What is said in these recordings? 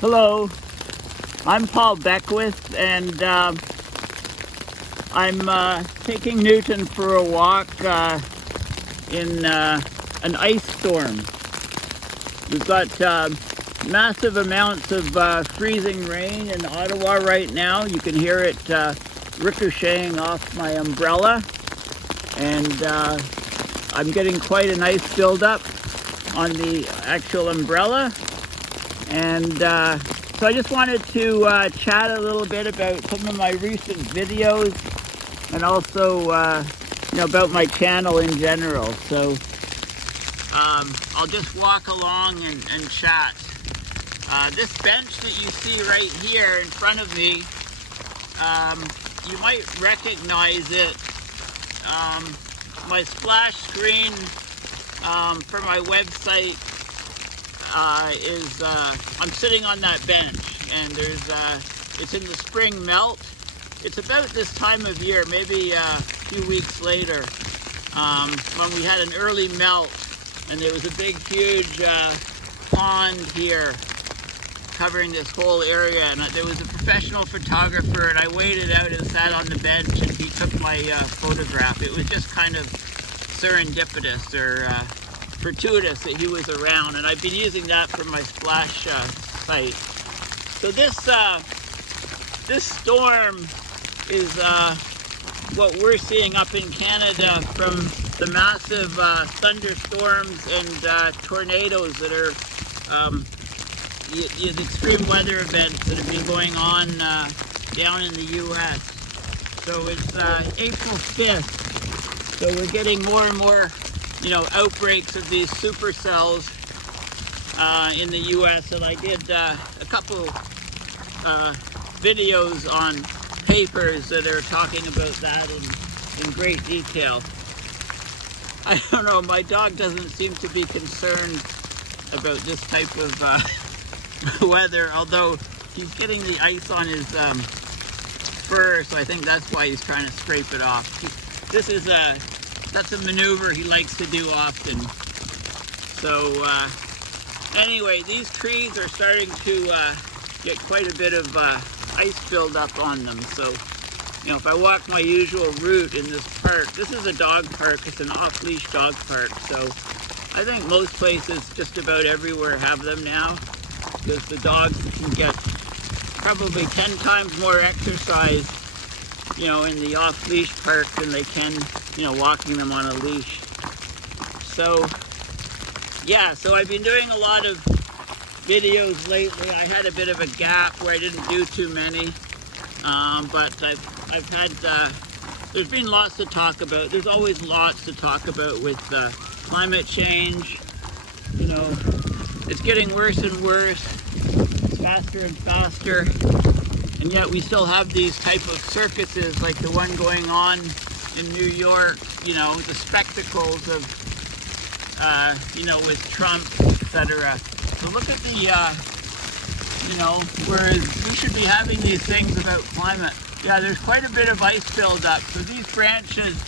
Hello, I'm Paul Beckwith, and I'm taking Newton for a walk in an ice storm. We've got massive amounts of freezing rain in Ottawa right now. You can hear it ricocheting off my umbrella, and I'm getting quite an ice buildup on the actual umbrella. And so I just wanted to chat a little bit about some of my recent videos, and also about my channel in general. So I'll just walk along and chat. This bench that you see right here in front of me, you might recognize it. My splash screen for my website I'm sitting on that bench, and it's in the spring melt. It's about this time of year, maybe a few weeks later, when we had an early melt, and there was a big, huge pond here covering this whole area, and there was a professional photographer, and I waited out and sat on the bench, and he took my photograph. It was just kind of serendipitous, or fortuitous that he was around, and I've been using that for my splash site. So this storm is what we're seeing up in Canada from the massive thunderstorms and tornadoes that are the extreme weather events that have been going on down in the U.S. So it's April 5th, so we're getting more and more outbreaks of these supercells in the U.S. And I did a couple videos on papers that are talking about that in great detail. I don't know, my dog doesn't seem to be concerned about this type of weather, although he's getting the ice on his fur, so I think that's why he's trying to scrape it off. That's a maneuver he likes to do often. So anyway, these trees are starting to get quite a bit of ice buildup on them. So, if I walk my usual route in this park, this is a dog park, it's an off-leash dog park. So I think most places, just about everywhere, have them now, because the dogs can get probably 10 times more exercise in the off-leash park than they can walking them on a leash. So yeah, so I've been doing a lot of videos lately. I had a bit of a gap where I didn't do too many, but I've had there's been lots to talk about. There's always lots to talk about with climate change. It's getting worse and worse. It's faster and faster, and yet we still have these type of circuses like the one going on in New York, the spectacles of, with Trump, etc. So look at the, whereas we should be having these things about climate. Yeah, there's quite a bit of ice buildup. So these branches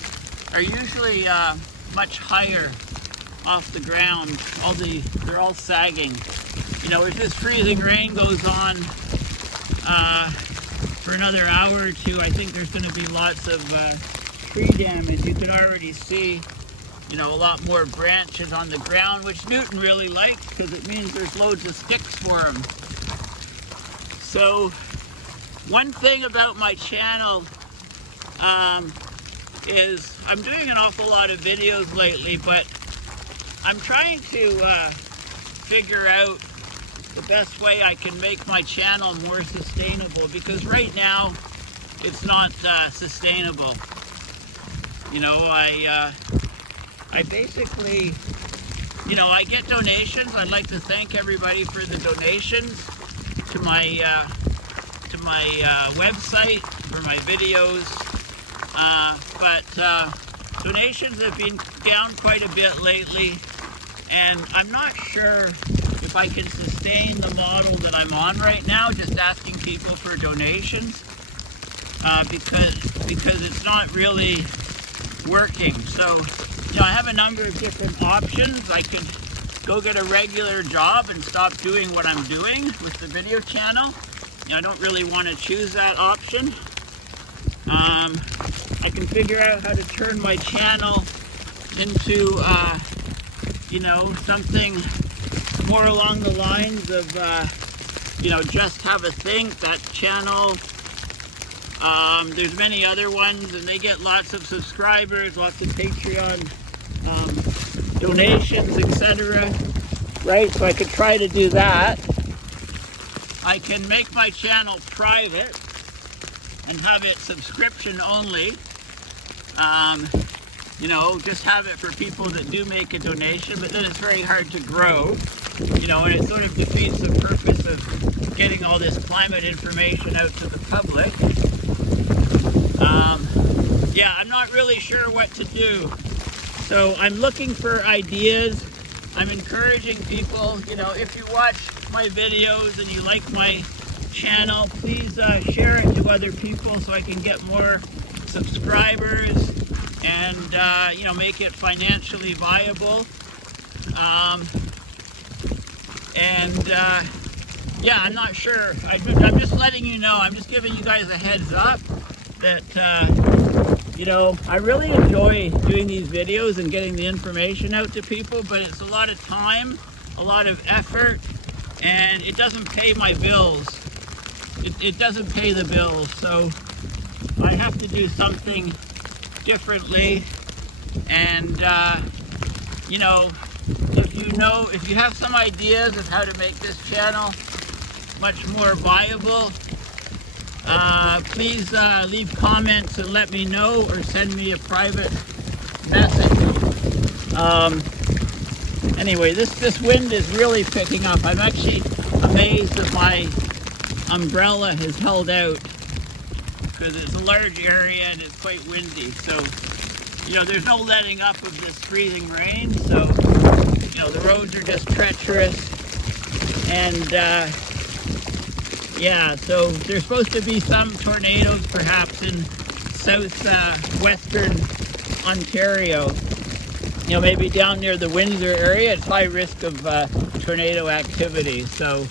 are usually much higher off the ground. They're all sagging. If this freezing rain goes on for another hour or two, I think there's going to be lots of tree damage. You can already see, a lot more branches on the ground, which Newton really likes because it means there's loads of sticks for him. So one thing about my channel is I'm doing an awful lot of videos lately, but I'm trying to figure out the best way I can make my channel more sustainable, because right now it's not sustainable. I basically, I get donations. I'd like to thank everybody for the donations to my website for my videos. But donations have been down quite a bit lately, and I'm not sure if I can sustain the model that I'm on right now, just asking people for donations, because it's not really working. So I have a number of different options. I could go get a regular job and stop doing what I'm doing with the video channel. I don't really want to choose that option. I can figure out how to turn my channel into, something more along the lines of, just have a think. That channel, there's many other ones, and they get lots of subscribers, lots of Patreon donations, etc. Right? So I could try to do that. I can make my channel private and have it subscription only. Just have it for people that do make a donation, but then it's very hard to grow, and it sort of defeats the purpose of getting all this climate information out to the public. I'm not really sure what to do. So I'm looking for ideas. I'm encouraging people, if you watch my videos and you like my channel, please share it to other people so I can get more subscribers and make it financially viable. I'm not sure. I'm just letting you know. I'm just giving you guys a heads up that I really enjoy doing these videos and getting the information out to people, but it's a lot of time, a lot of effort, and it doesn't pay my bills. It doesn't pay the bills, so I have to do something differently. And if you have some ideas of how to make this channel much more viable, please leave comments and let me know, or send me a private message. Anyway, this wind is really picking up. I'm actually amazed that my umbrella has held out, because it's a large area and it's quite windy. So, there's no letting up of this freezing rain. So, the roads are just treacherous. And, so there's supposed to be some tornadoes perhaps in southwestern Ontario. Maybe down near the Windsor area, it's high risk of tornado activity. So,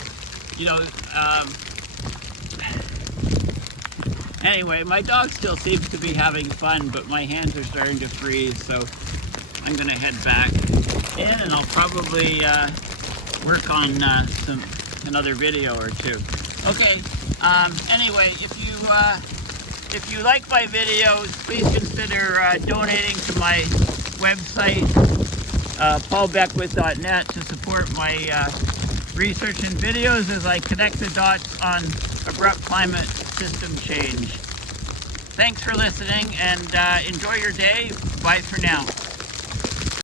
anyway, my dog still seems to be having fun, but my hands are starting to freeze, so I'm going to head back in, and I'll probably work on another video or two. Okay. Anyway, if you like my videos, please consider donating to my website, paulbeckwith.net, to support my research and videos as I connect the dots on abrupt climate system change. Thanks for listening, and enjoy your day. Bye for now.